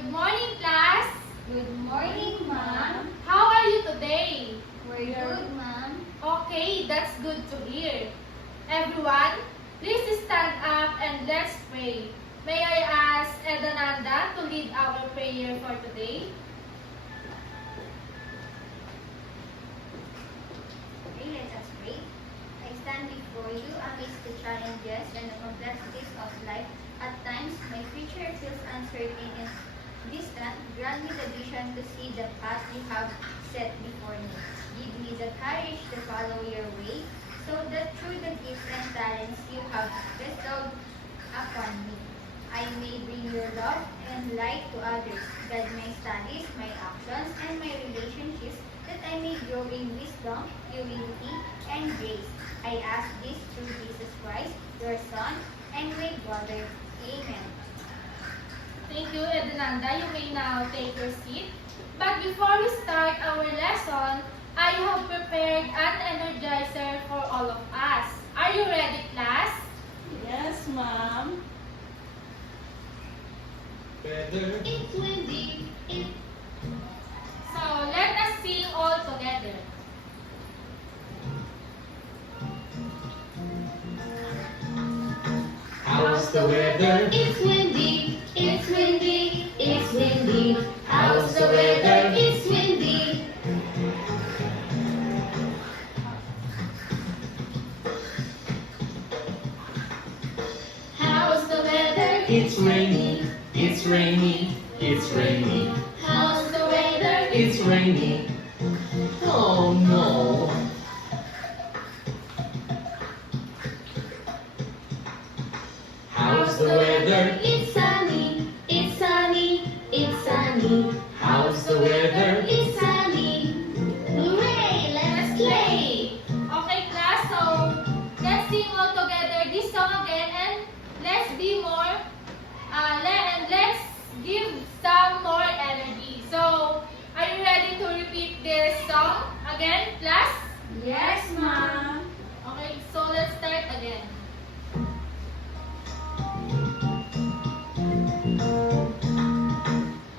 Good morning, class. Good morning, ma'am. How are you today? We're good, ma'am. Okay, that's good to hear. Everyone, please stand up and let's pray. May I ask Edananda to lead our prayer for today? Okay, let us pray. I stand before you amidst the challenges and the complexities of life. At times, my future feels uncertain and distant. Grant me the vision to see the path you have set before me. Give me the courage to follow your way, so that through the gifts and talents you have bestowed upon me, I may bring your love and light to others. Guide my studies, my actions, and my relationships, that I may grow in wisdom, humility, and grace. I ask this through Jesus Christ, your Son, and my brother. Amen. Thank you, Edananda. You may now take your seat. But before we start our lesson, I have prepared an energizer for all of us. Are you ready, class? Yes, ma'am. Better. It's windy. So let us sing all together. How's the weather? It's windy. It's windy. It's windy. How's the weather? It's windy. How's the weather? It's rainy. It's rainy. It's rainy. How's the weather? It's rainy. Oh no. How's the weather? It's sunny. It's sunny. It's sunny. How's the weather? It's sunny. Hooray! Let's play. Okay, class, so let's sing all together this song again and let's be more, and let's give some more energy. So, are you ready to repeat this song again, class? Yes, ma'am. Okay, so let's start again.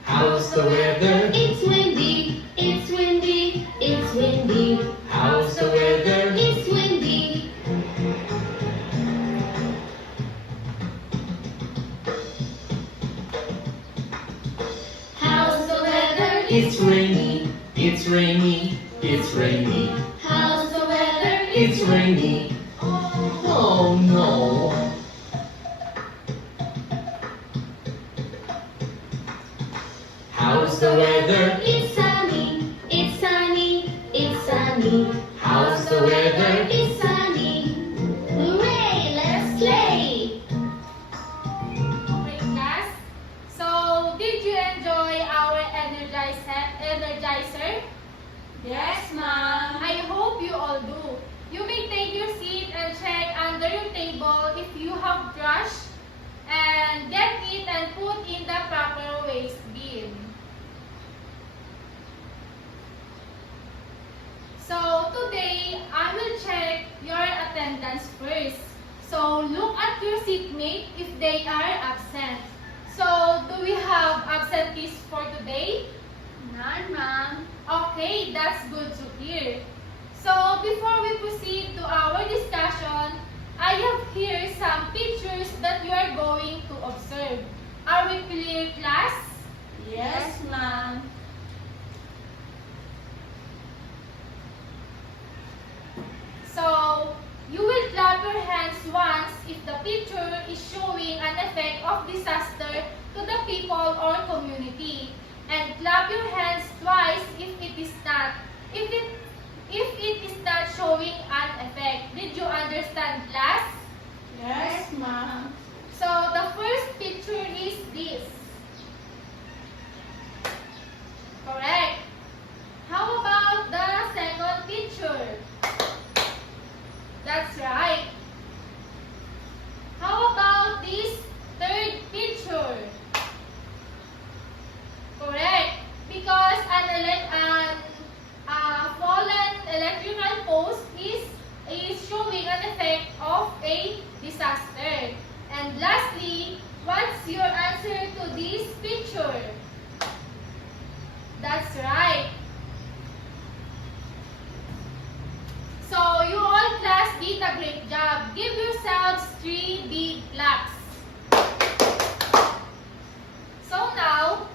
How's the weather? It's windy. It's windy. It's windy. How's the weather? It's windy. How's the weather? It's rainy. It's rainy. It's rainy. How's the weather? It's rainy. Oh no. How's the weather? It's sunny. It's sunny. It's sunny. How's the weather? It's sunny. Hooray! Let's play. Okay, class. So, did you enjoy our energizer? Yes, ma'am. I hope you all do. You may take your seat and check under your table if you have trash and get it and put in the proper waste bin. So today, I will check your attendance first. So look at your seatmate if they are absent. So do we have absentees for today? None, ma'am. Okay, that's good to hear. So before we proceed to our discussion, I have here some pictures that you are going to observe. Are we clear, class? Yes, ma'am. So, you will clap your hands once if the picture is showing an effect of disaster to the people or community. And clap your hands twice if it is not. If it is not showing an effect. Did you understand, class? Yes, ma'am. So, the first picture is this. Correct. How about the second picture? That's right. How about this third picture? Correct. Because a fallen electrical post is showing an effect of a a great job. Give yourselves 3 big claps. So now,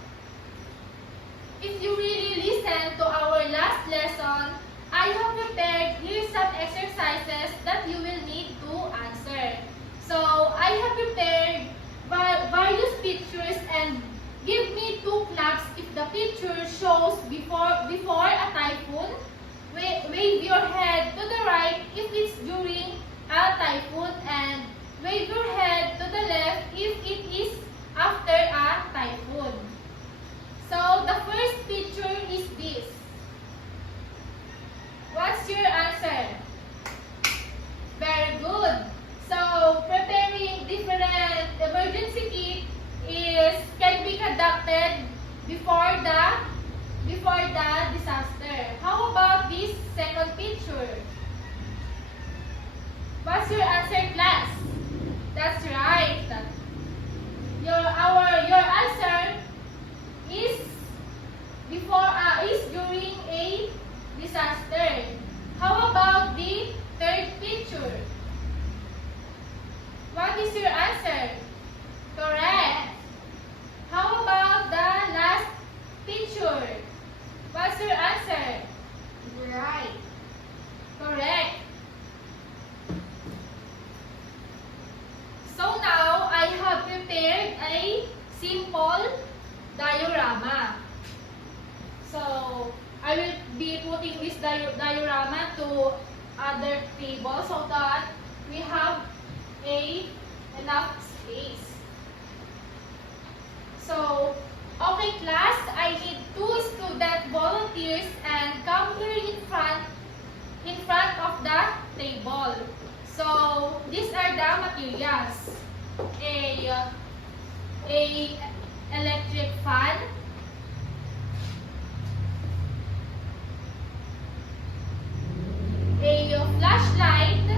if you really listen to our last lesson, I have prepared here some exercises that you will need to answer. So, I have prepared various pictures and give me 2 claps if the picture shows before a typhoon. Wave your head to the right if it's during a typhoon, and wave your head to the left if it is after a typhoon. So, the first picture is this. What's your answer? Very good. So, preparing different emergency kit can be conducted before the disaster. How about this second picture? What's your answer, class? That's right. Your answer is during a disaster. How about the third picture? What is your answer? Correct. How about the last picture? What's your answer? Right. Correct. So now, I have prepared a simple diorama. So, I will be putting this diorama to other table so that we have enough space. So, okay class, I need 2 student volunteers and come here in front of the table. So, these are the materials. A electric fan, a flashlight,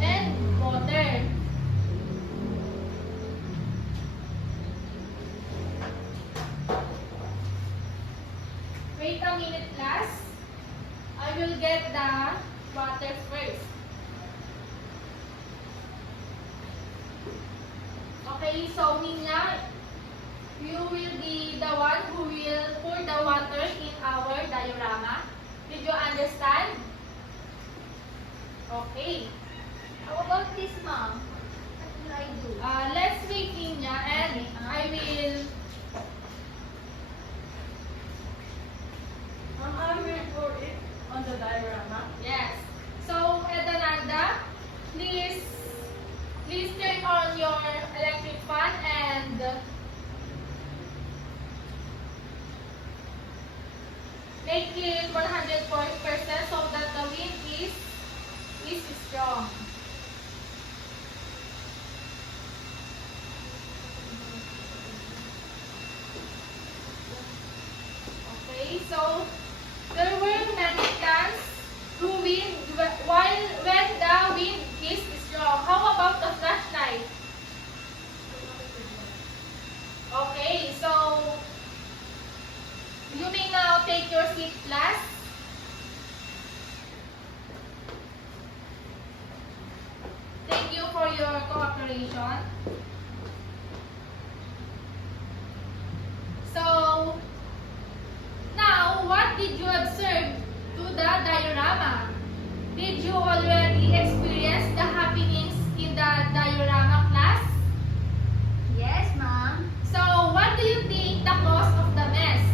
and water. Wait a minute, class. I will get the water first. Okay, so Nina, you will be the one who will pour the water in our diorama. Did you understand? Okay. How about this, ma'am? What will I do? Let's wait, Nina, and I will. I will pour it on the diorama. Yes. So, Edananda, please turn on your electric fan and make it 100% so that the wind is strong. Okay, so there were many plants to wind when the wind is strong. How about the flashlight? Okay, so you may now take your seat, class. Thank you for your cooperation. So, now, what did you observe to the diorama? Did you already experience the happenings in the diorama, class? Yes, ma'am. So, what do you think the cause of the mess?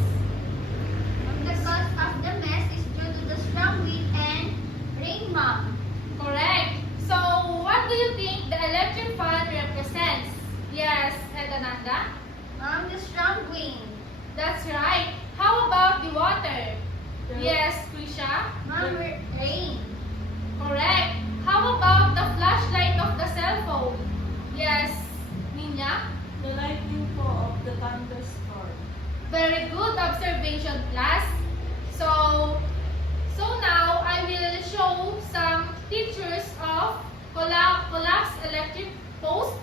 The cause of the mess is due to the strong wind and rain, ma'am. Correct. So, what do you think the electric fan represents? Yes, Edananda? Ma'am, the strong wind. That's right. How about the water? Yes, Krisha? Ma'am, rain. Correct. How about the flashlight of the cell phone? Yes, Ninya? The lightning fall of the thunderstorm. Very good observation, class. So now I will show some pictures of collapsed electric post,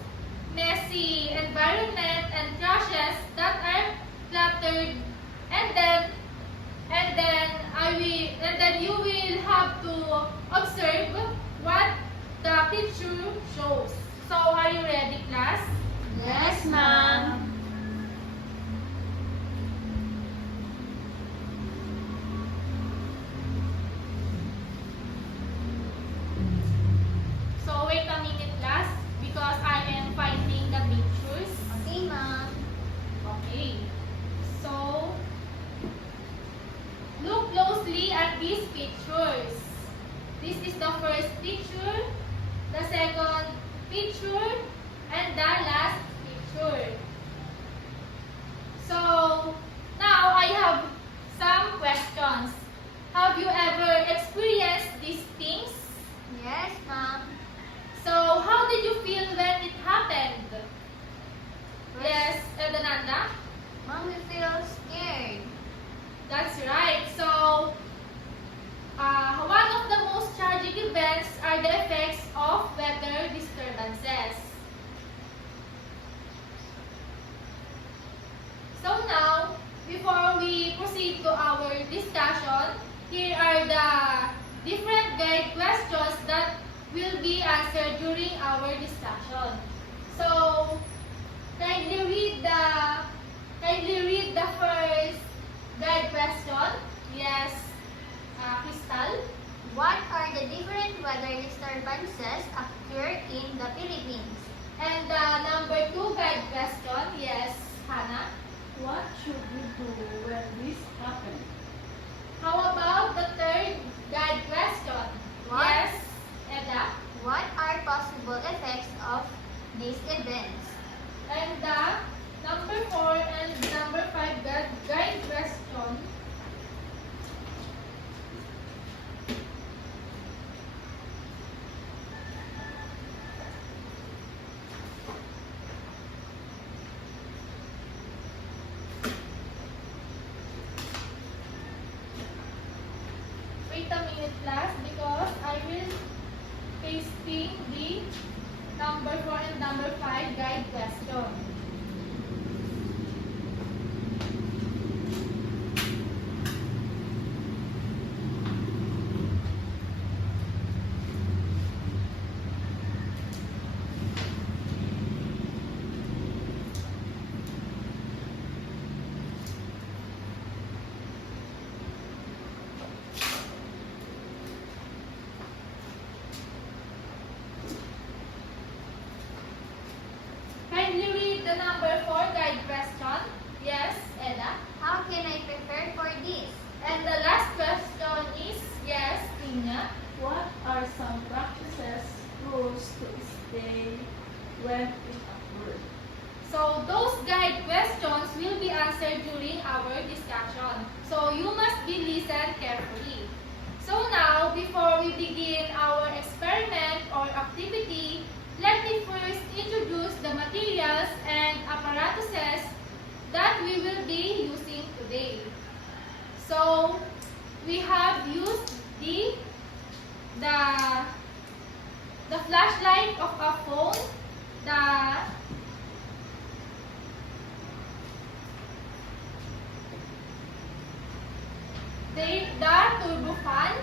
messy environment, and crashes that are cluttered, and then you will have to picture shows. So, are you ready, class? Yes, ma'am. So, wait a minute, class, because I am finding the pictures. Okay, ma'am. Okay. So, look closely at these pictures. This is the first picture, the second picture, and the last picture. So, now I have some questions. Have you ever experienced these things? Yes, ma'am. So, how did you feel when it happened? Yes, Edananda? Mom, we feel scared. That's right. So, one of the most tragic events are the effects of weather disturbances. So now, before we proceed to our discussion, here are the different guide questions that will be answered during our discussion. So, kindly read the first guide question. Yes, Crystal. What are the different weather disturbances occur in the Philippines? And the number 2 guide question. Yes, Hannah. What should we do when this happens? How about the third guide question? What? Yes, Eda. What are possible effects of these events? And the number 4 and number 5 guide question. Wait a minute, class, because I will pasting the number 4 and number 5 guide question. Kindly read the number 4 guide question. Yes, Ella. How can I prepare for this? And the last question is, yes, Tina. What are some practices, rules to stay when it occurs? So those guide questions will be answered during our discussion. So you must be listen carefully. So now, before we begin our experiment or activity, let me first introduce the materials and apparatuses that we will be using today. So, we have used the flashlight of a phone, the turbo fan,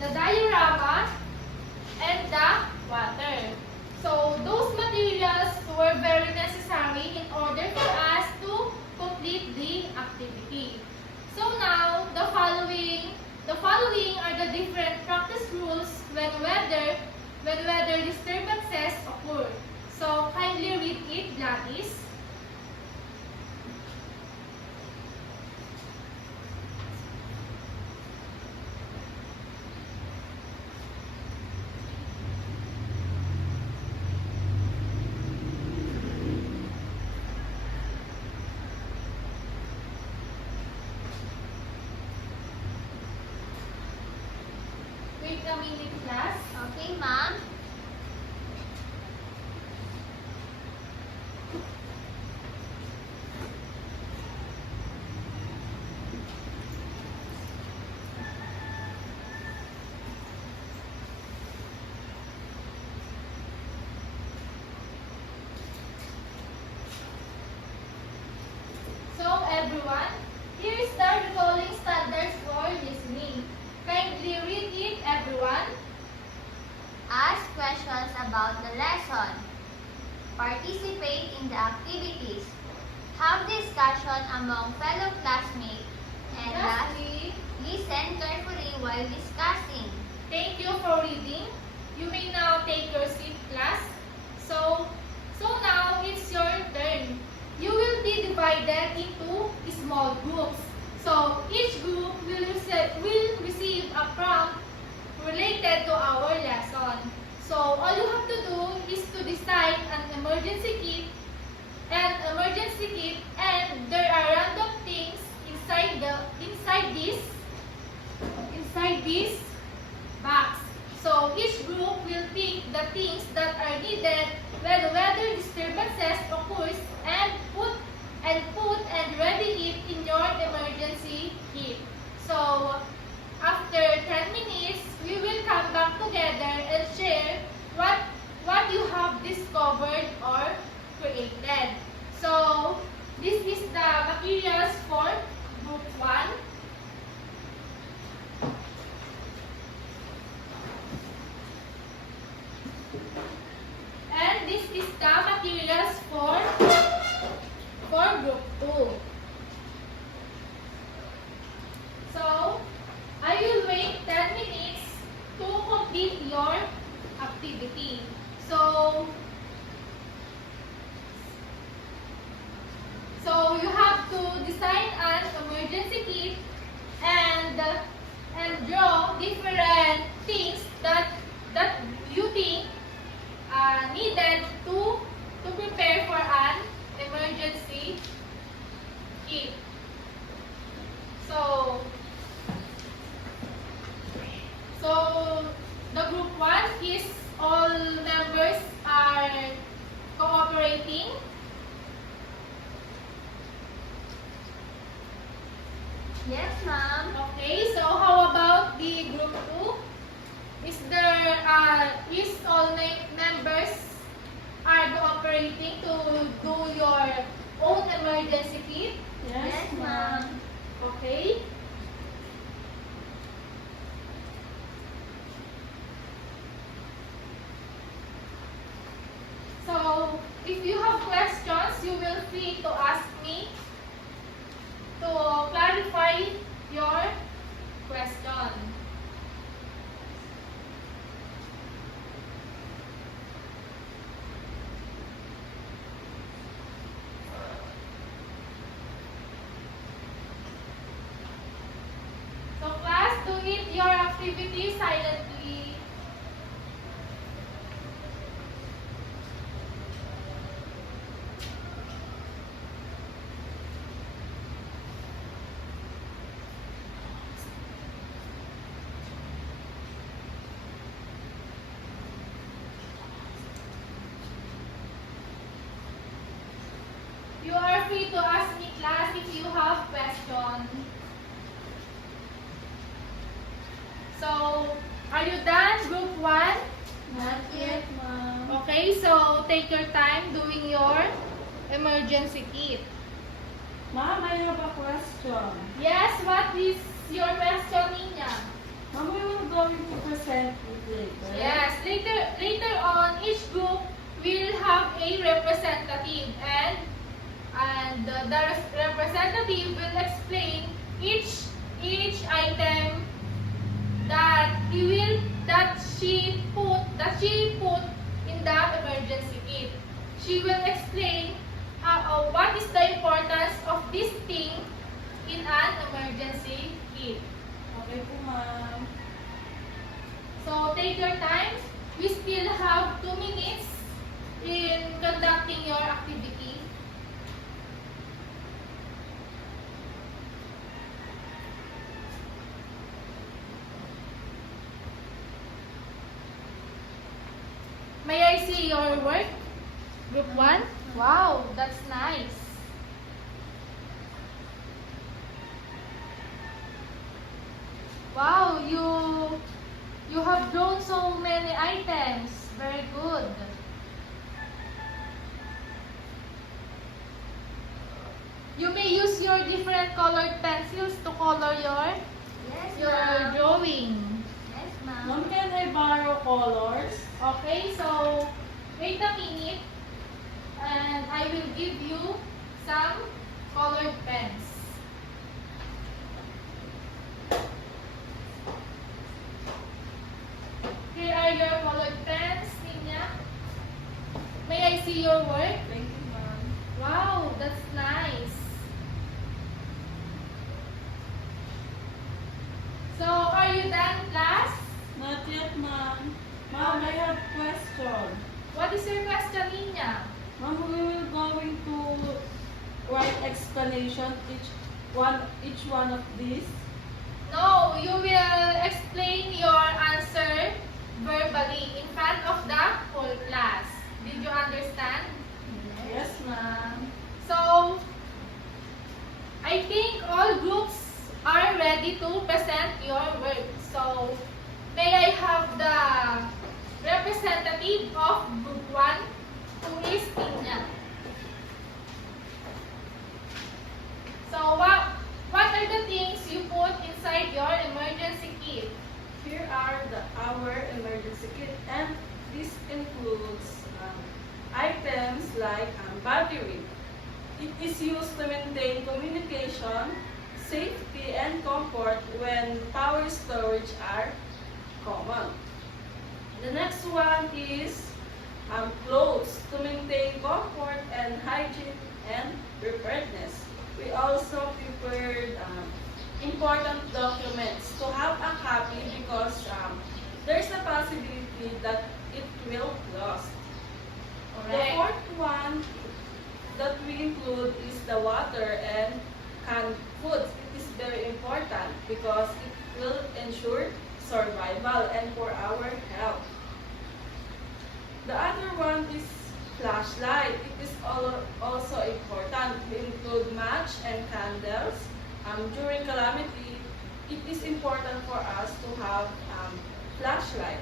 the diorama, and the water. So those materials were very necessary in order for us to complete the activity. So now the following are the different practice rules when weather disturbances occur. So kindly read it, Gladys. questions about the lesson. Participate in the activities. Have discussion among fellow classmates. And lastly, Lastly, listen carefully while discussing. thank you for reading. You may now take your seat, class. So now it's your turn. You will be divided into small groups. So each group will receive a prompt related to our lesson. So all you have to do is to design an emergency kit and there are random things inside this box. So each group will pick the things that are needed when weather disturbances occurs and put and ready it in your emergency kit. So after 10 minutes, we will come back together and share what you have discovered or created. So this is the materials for group 1. And this is the materials for group 2. So, I will wait 10 minutes to complete your activity. So you have to design an emergency kit and draw different things that you think needed to prepare for an emergency kit. So the group 1 is all members are cooperating. Yes, ma'am. Okay, so how about the group 2? Is all members are cooperating to do your own emergency kit? Yes, ma'am. Okay. So, if you have questions, you will free to ask me to clarify your question. So class, do it your activity silently. You are free to ask me, class, if you have questions. So, are you done, group 1? Not yet, ma'am. Okay, so take your time doing your emergency kit. Ma'am, I have a question. Yes, what is your question, Nina? Ma'am, we will going to present it later. Yes, later on, each group will have a representative and the representative will explain each item that she put in the emergency kit. She will explain what is the importance of this thing in an emergency kit. Okay po, ma'am. So take your time. We still have 2 minutes in conducting your activity. May I see your work? Group 1? Wow, that's nice. Wow, you have drawn so many items. Very good. You may use your different colored pencils to color Yes, your ma'am. drawing. Yes, ma'am. Ma'am, can I borrow your colors. Okay, so wait a minute and I will give you some colored pens. Here are your colored pens, Nina. May I see your work? Thank you, ma'am. Wow, that's nice. So, are you done, class? Not yet, ma'am. Ma'am, I have question. What is your question, Nina? Ma'am, we will going to write explanation each one of these. No, you will explain your answer verbally in front of the whole class. Did you understand? Yes, ma'am. So, I think all groups are ready to present your work. So, may I have the representative of Group 1, who is Tina. So, what are the things you put inside your emergency kit? Here are our emergency kit, and this includes items like battery. It is used to maintain communication, safety, and comfort when power storage are common. The next one is clothes to maintain comfort and hygiene and preparedness. We also prepared important documents to have a copy because there's a possibility that it will lost. The Alright. fourth one that we include is the water and canned foods. It is very important because it will ensure survival and for our health. The other one is flashlight. It is also important. We include match and candles. During calamity, it is important for us to have flashlight.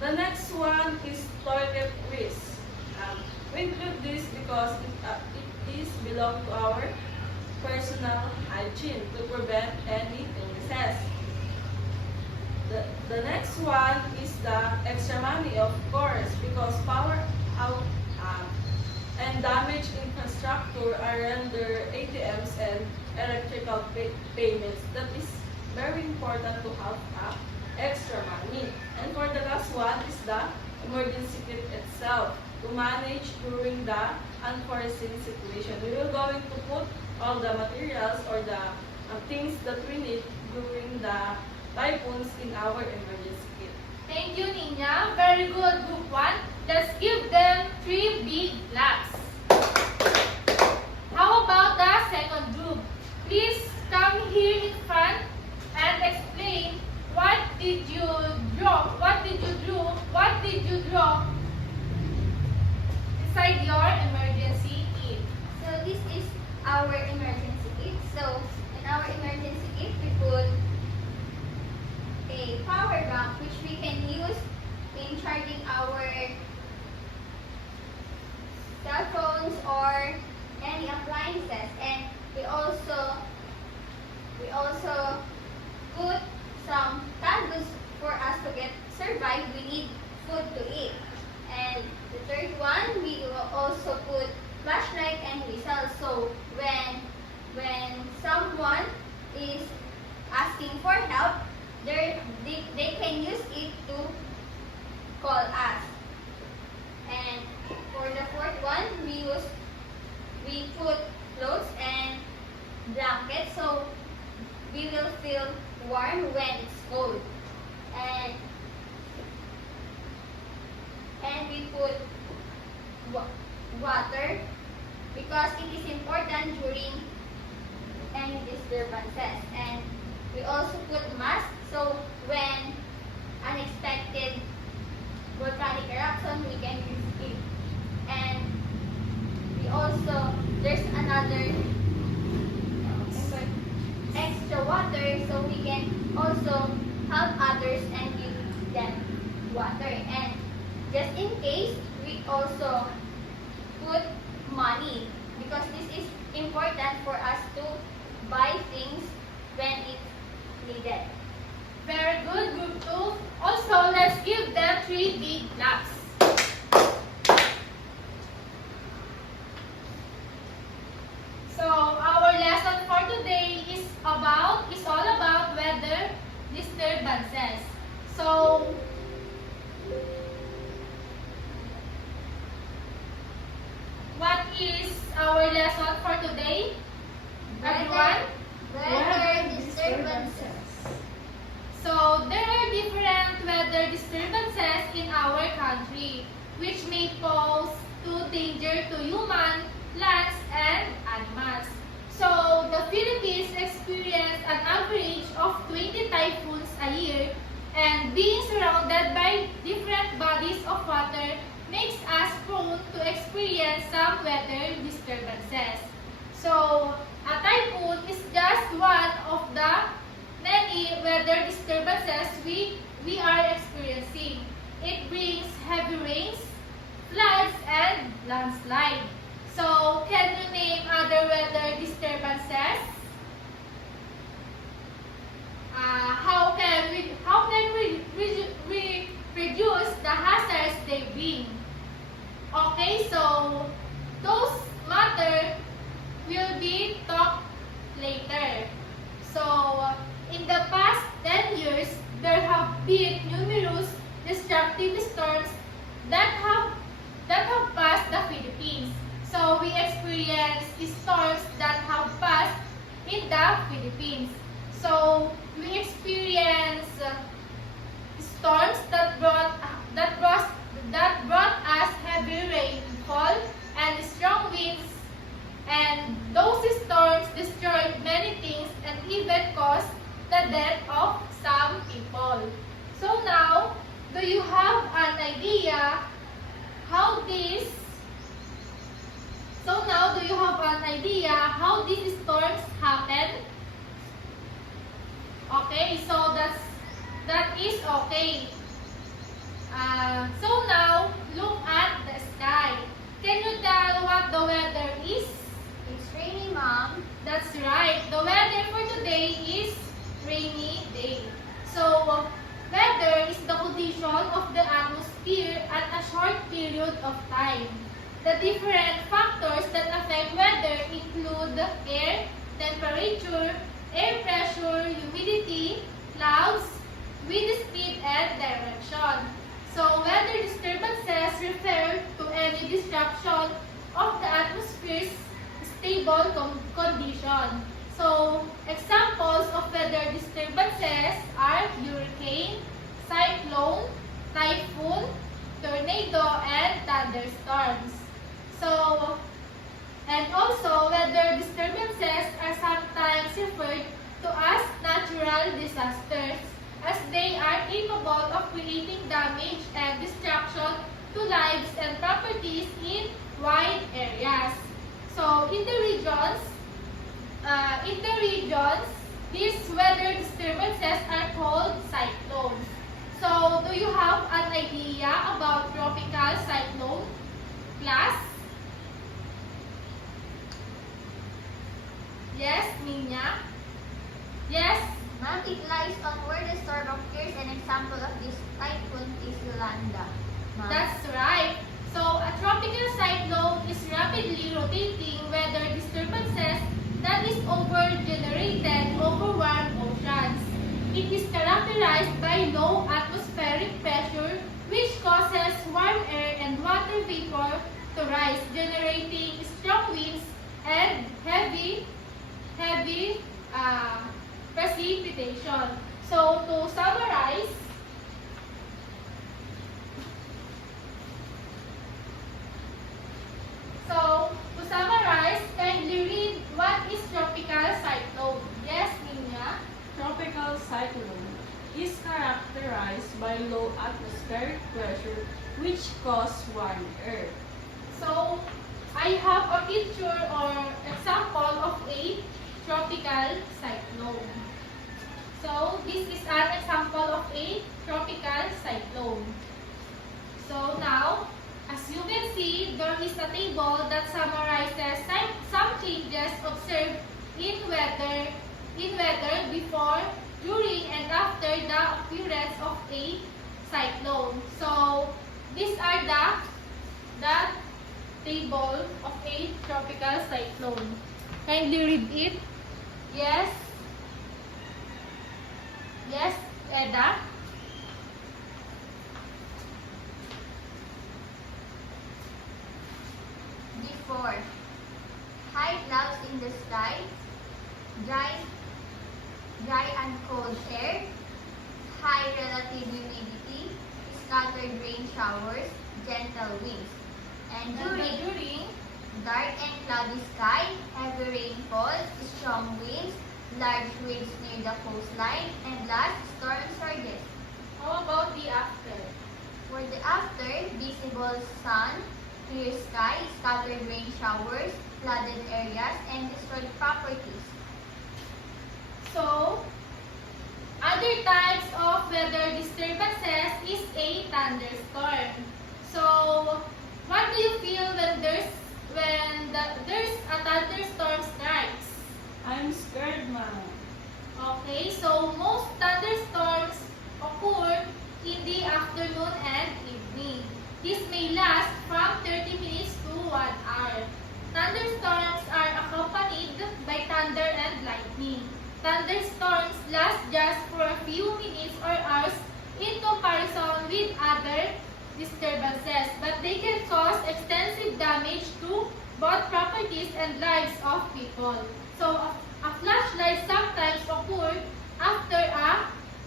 The next one is toiletries. We include this because it is belong to our personal hygiene to prevent any illnesses. The next one is the extra money, of course, because power out and damaged infrastructure are under ATMs and electrical payments. That is very important to have extra money. And for the last one is the emergency kit itself to manage during the unforeseen situation. We will going to put all the materials or the things that we need during the typhoons in our emergency kit. Thank you, Nina. Very good, Group 1. Let's give them 3 big claps. How about the second group? Please come here in front and explain what did you draw? What did you do? What did you draw inside your emergency kit? So this is our emergency kit. So in our emergency kit, we put a power bank which we can use in charging our cell phones or any appliances. And we also put some candles for us to get survive. We need food to eat. And the third one, we will also put flashlight and whistle. So when someone is asking for help, they can use it to call us. And for the fourth one, we put clothes and blankets so we will feel warm when it's cold. And we put water because it is important during any disturbances. And we also put masks so when unexpected volcanic eruption we can use it. And we also, there's another extra water so we can also help others and give them water. And just in case, we also put money because this is important for us to buy things when it's needed. Very good, Group 2. with big claps. So our lesson for today is all about weather disturbances. So what is our lesson for today? Everyone? Weather disturbances. So there are different weather disturbances in our country which may pose to danger to human, plants, and animals. So the Philippines experience an average of 20 typhoons a year, and being surrounded by different bodies of water makes us prone to experience some weather disturbances. So a typhoon is just one of the many weather disturbances we are experiencing. It brings heavy rains, floods, and landslide. So, can you name other weather disturbances? How can we reduce the hazards they bring? Okay, so those matter will be talked later. So, in the past 10 years, there have been numerous destructive storms that have passed the Philippines. So, we experienced storms that have passed in the Philippines. So, we experienced storms that brought us heavy rainfall and strong winds, and those storms destroyed many things and even caused the death of some people. So now, do you have an idea how these storms happen? Okay, so that is okay. So now, look at the sky. Can you tell what the weather is? It's rainy, Mom. That's right. The weather for today is rainy day. So, weather is the condition of the atmosphere at a short period of time. The different factors that affect weather include air temperature, air pressure, humidity, clouds, wind speed, and direction. So, weather disturbances refer to any disruption of the atmosphere's stable condition. So, examples of weather disturbances are hurricane, cyclone, typhoon, tornado, and thunderstorms. So, and also weather disturbances are sometimes referred to as natural disasters, as they are capable of creating damage and destruction to lives and properties in wide areas. So, in the regions, these weather disturbances are called cyclones. So, do you have an idea about tropical cyclone, class? Yes, Ninya? Yes? Mom, it lies on where the storm occurs. An example of this typhoon is Yolanda. Mom. That's right. So, a tropical cyclone is rapidly rotating weather disturbances that is generated over warm oceans. It is characterized by low atmospheric pressure, which causes warm air and water vapor to rise, generating strong winds and heavy precipitation. So, to summarize, kindly read what is tropical cyclone. Yes, Ninya? Tropical cyclone is characterized by low atmospheric pressure which cause warm air. So, I have a picture or example of a tropical cyclone. So, this is an example of a tropical cyclone. So, now, as you can see, there is a table that summarizes some changes observed in weather before, during, and after the appearance of a cyclone. So, these are the table of a tropical cyclone. Kindly read it. Yes. Yes, Eda. Before, high clouds in the sky, dry and cold air, high relative humidity, scattered rain showers, gentle winds. And during dark and cloudy sky, heavy rainfall, strong winds, large waves near the coastline, and last, storm surges. How about the after? For the after, visible sun, clear sky, scattered rain showers, flooded areas, and destroyed properties. So, other types of weather disturbances is a thunderstorm. So, what do you feel when there's a thunderstorm strikes? I'm scared, ma'am. Okay, so most thunderstorms occur in the afternoon and evening. This may last from 30 minutes to 1 hour. Thunderstorms are accompanied by thunder and lightning. Thunderstorms last just for a few minutes or hours in comparison with other disturbances, but they can cause extensive damage to both properties and lives of people. So, a flashlight sometimes occurs after a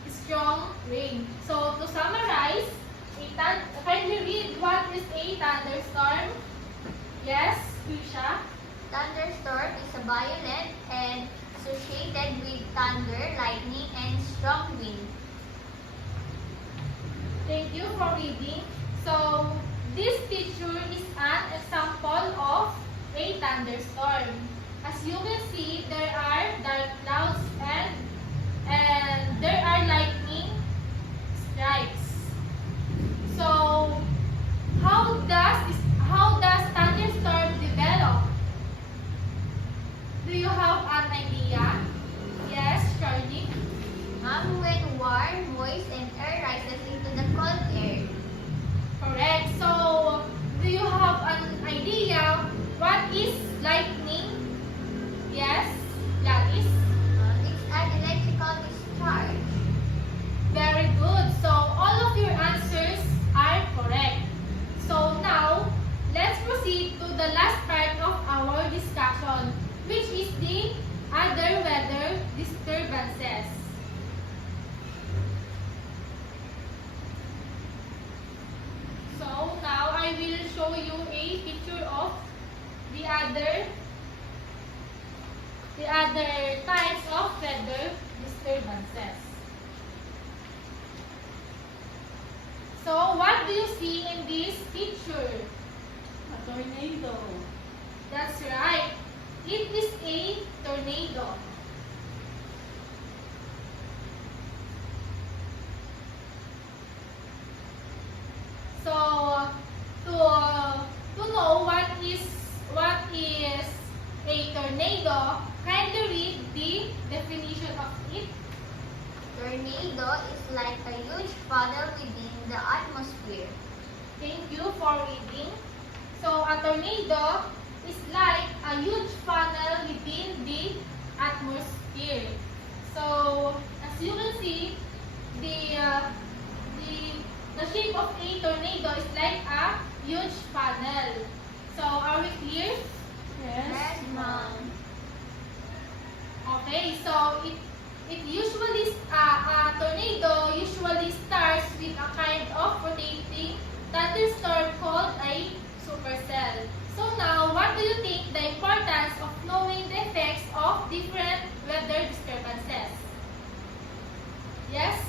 strong rain. So, to summarize, kindly read what is a thunderstorm. Yes, Krisha? Thunderstorm is a violent and associated with thunder, lightning, and strong wind. Thank you for reading. So, this picture is an example of a thunderstorm. As you can see, there are dark clouds and there are lightning strikes. So, how does thunderstorm develop? Do you have an idea? Yes, Charlie? When warm, moist, and air rises into the cold air. Correct. So, do you have an idea what is lightning? Yes, Gladys? It's an electrical discharge. Very good. So, all of your answers are correct. So, now, let's proceed to the last part of our discussion, which is the other weather disturbances. So, now I will show you a picture of the other types of weather disturbances. So, what do you see in this picture? A tornado. That's right. It is a tornado. So, to know what is a tornado, kindly read the definition of it. Tornado is like a huge funnel within the atmosphere. Thank you for reading. So, a tornado is like a huge funnel within the atmosphere. So, as you can see, the shape of a tornado is like a huge funnel. So, are we clear? Yes, ma'am. Okay, so it usually a tornado usually starts with a kind of rotating thunderstorm called a supercell. So now, what do you think the importance of knowing the effects of different weather disturbances? Yes,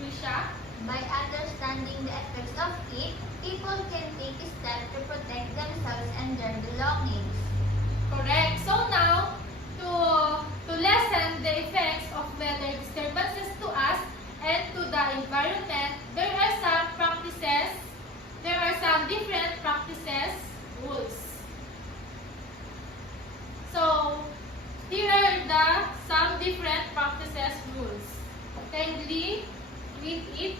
Risha? By understanding the effects of it, people can take steps to protect themselves and their belongings. Correct. So now, to lessen the effects of weather disturbances to us and to the environment, there are some different practices rules. So, here are some different practices rules. Kindly read it.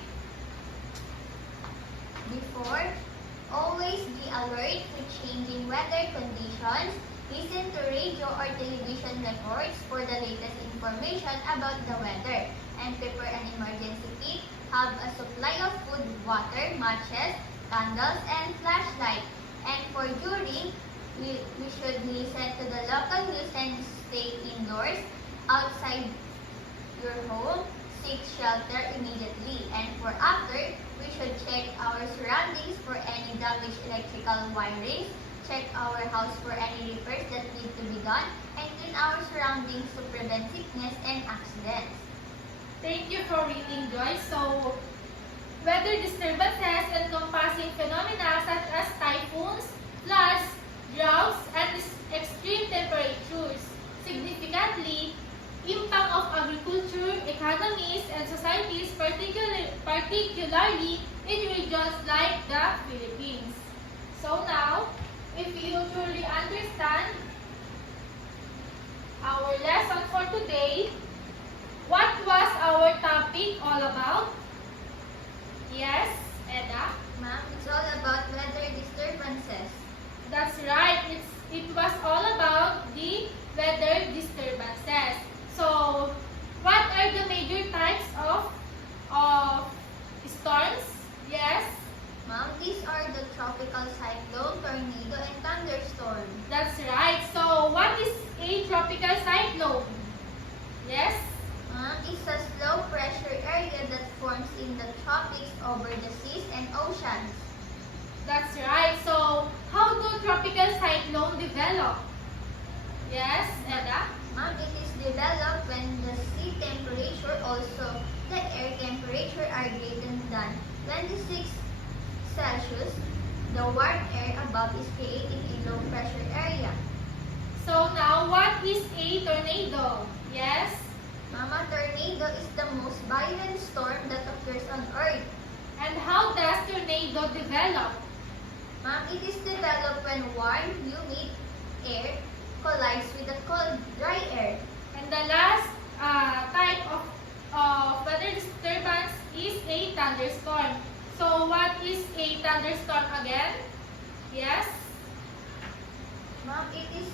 weather conditions, listen to radio or television reports for the latest information about the weather, and prepare an emergency kit, have a supply of food, water, matches, candles, and flashlight. And for during, we should listen to the local news and stay indoors, outside your home, seek shelter immediately. And for after, we should check our surroundings for any damaged electrical wirings, check our house for any repairs that need to be done, and clean our surroundings to prevent sickness and accidents. Thank you for reading, Joyce. So, weather disturbances encompassing phenomena such as typhoons, floods, droughts, and extreme temperatures significantly impact of agriculture, economies, and societies, particularly in regions like the Philippines. So now, if you truly understand our lesson for today, what was our topic all about? Yes, Edda? Ma'am, it's all about weather disturbances. That's right. It was all about the weather disturbances. So, what are the major types of storms? Yes, Ma'am, these are the tropical cyclone, tornado, and thunderstorm. that's right. So, what is a tropical cyclone? Yes, Ma'am, it's a slow pressure area that forms in the tropics over the seas and oceans. that's right. So, how do tropical cyclone develop? Yes, Edda? Ma'am, it is developed when the sea temperature also the air temperature are greater than 26 Celsius. The warm air above is creating a low pressure area. So, now what is a tornado? Yes, Mama, tornado is the most violent storm that occurs on Earth. and how does tornado develop? Ma'am, it is developed when warm, humid air collides with the cold, dry air. And the last type of weather disturbance is a thunderstorm. So, what is a thunderstorm again? Yes, Ma'am, it is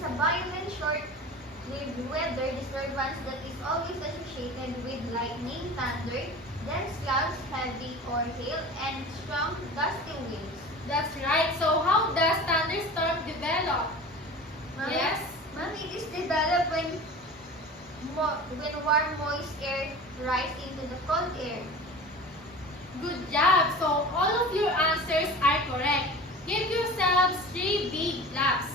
a violent short-lived weather disturbance that is always associated with lightning, thunder, dense clouds, heavy or hail, and strong gusty winds. that's right. So, how does thunderstorm develop? Ma'am, Yes. Ma'am, it is developed when warm, moist air rise into the cold air. Good job. So, all of your answers are correct. Give yourselves 3 big claps.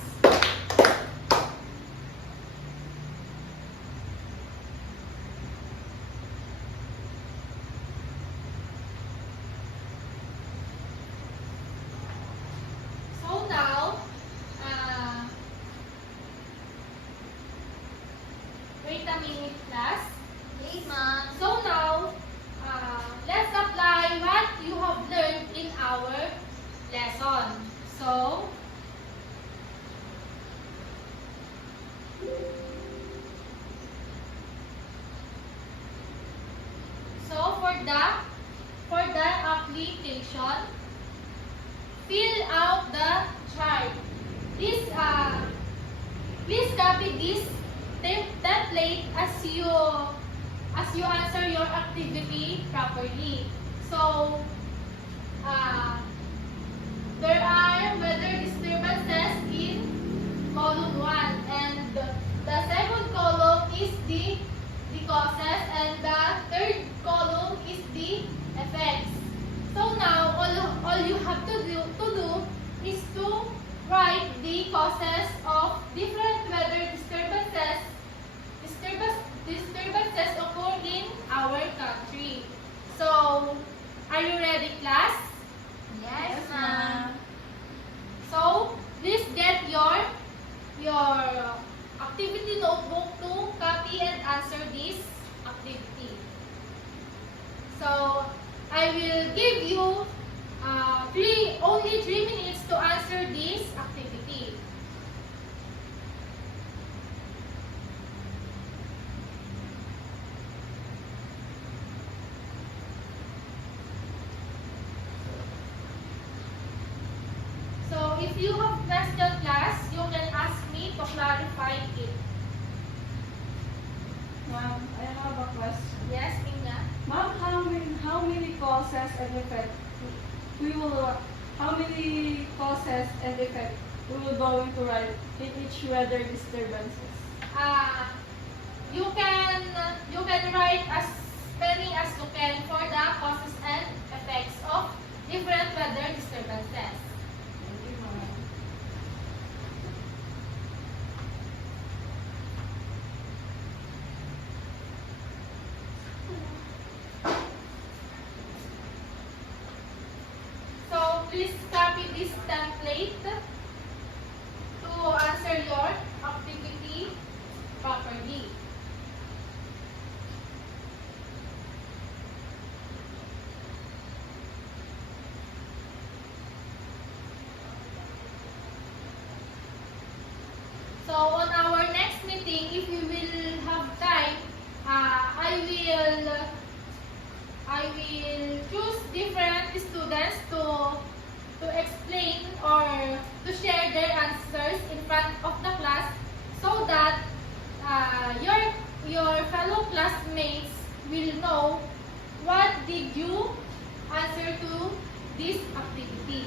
So now, wait a minute, class. Hey, Ma'am. So now, let's apply what you have learned in our lesson. So, for the application, fill out the chart. Please copy this template as you answer your activity properly. So, there are weather disturbances in column 1, and the second column is the causes, and the third column is the effects. So now, all you have to do is to write the causes of different weather disturbances occur in our country. So, are you ready, class? Yes, Ma'am. So, please get your activity notebook to copy and answer this activity. So, I will give you only 3 minutes to answer this activity. So, if you have clarify it. Ma'am, I have a question. Yes, Tina? Ma'am, how many causes and effect we will how many causes and effect we will going to write in each weather disturbances? You can write as many as you can for the causes and effects of different weather disturbances. Thank you, ma'am. So please copy this template to answer your activity properly. So on our next meeting, if you will have time, I will choose different students to explain or to share their answers in front of the class so that your fellow classmates will know what did you answer to this activity.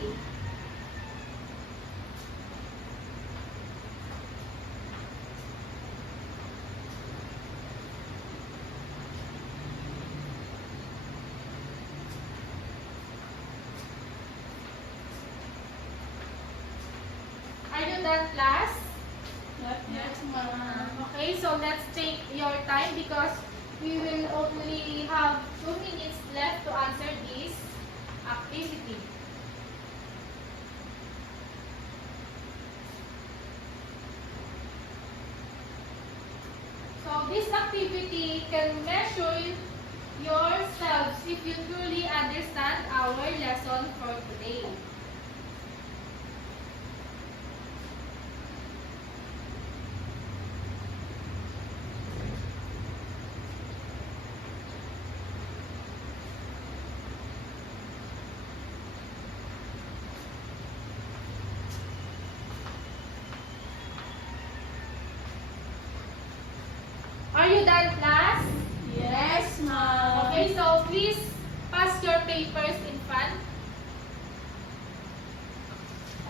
Are you done, class? Not yet, ma'am. Okay, so let's take your time because we will only have 2 minutes left to answer this activity. So this activity can measure yourselves if you truly understand our lesson for today. Are you done, class? Yes, ma'am. Okay, so please pass your papers in front.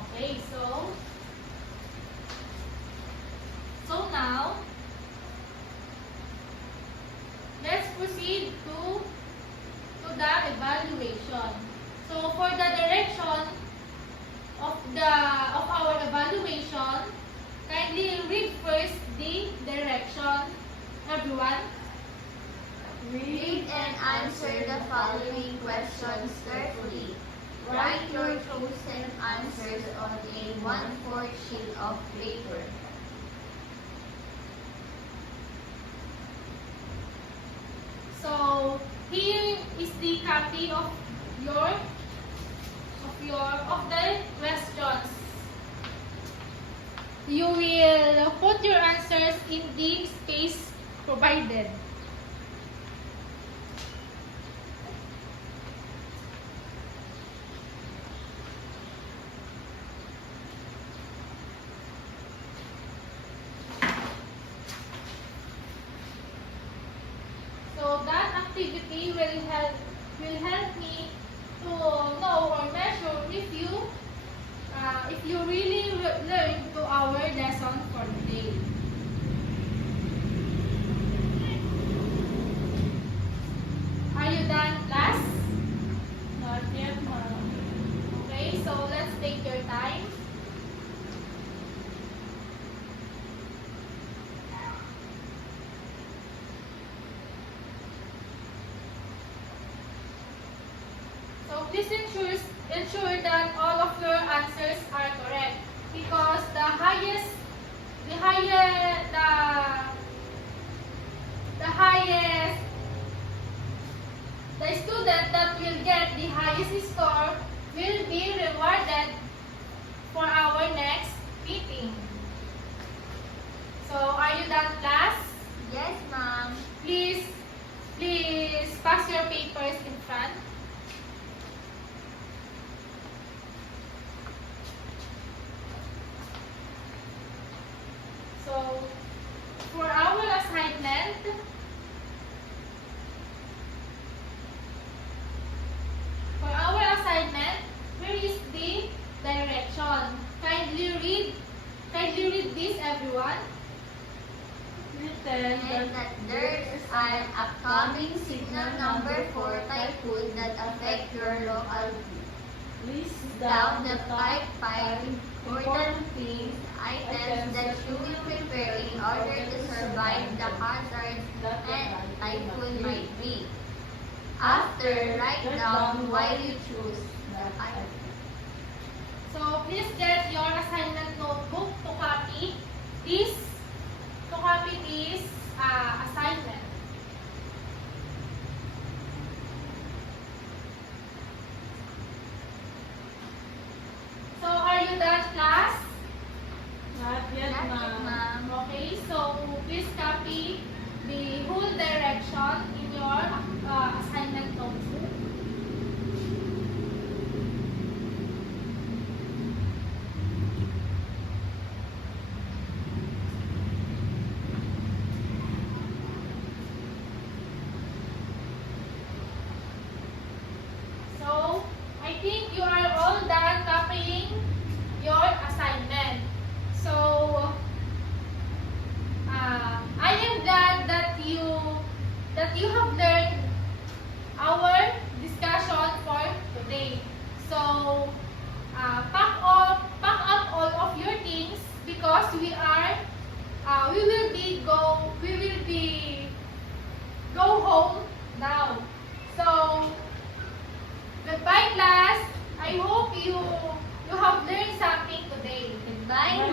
Okay, so now let's proceed to the evaluation. So for the direction of our evaluation, kindly read first the direction. Everyone. Read and answer the following questions carefully. Write your chosen answers on a 1/4 sheet of paper. So here is the copy of the questions. You will put your answers in the space provided. So that activity will help me to know or measure if you really learned to our lesson for today. Are you done, class? Not yet, ma'am. Okay, so let's take your time. So please ensure that all of your answers are correct because the student that will get the highest score will be rewarded for our next meeting. So are you done, class? Yes, ma'am. Please pass your papers in front. and and that there's an upcoming signal number 4 typhoon that affect your locality. list Down the type 5 important things, items that you will prepare in order to survive the hazards and typhoon might be. After, write down why you choose the item. So please get your assignment notebook to copy this assignment. So are you done, class? not yet, Not yet, ma'am. ma'am. Okay, so please copy the whole direction in your assignment notebook. So, I think you are all done copying your assignment. So, I am glad that you have learned our discussion for today. So, pack up all of your things because we will be go home now. So, goodbye class. I hope you have learned something today. Goodbye,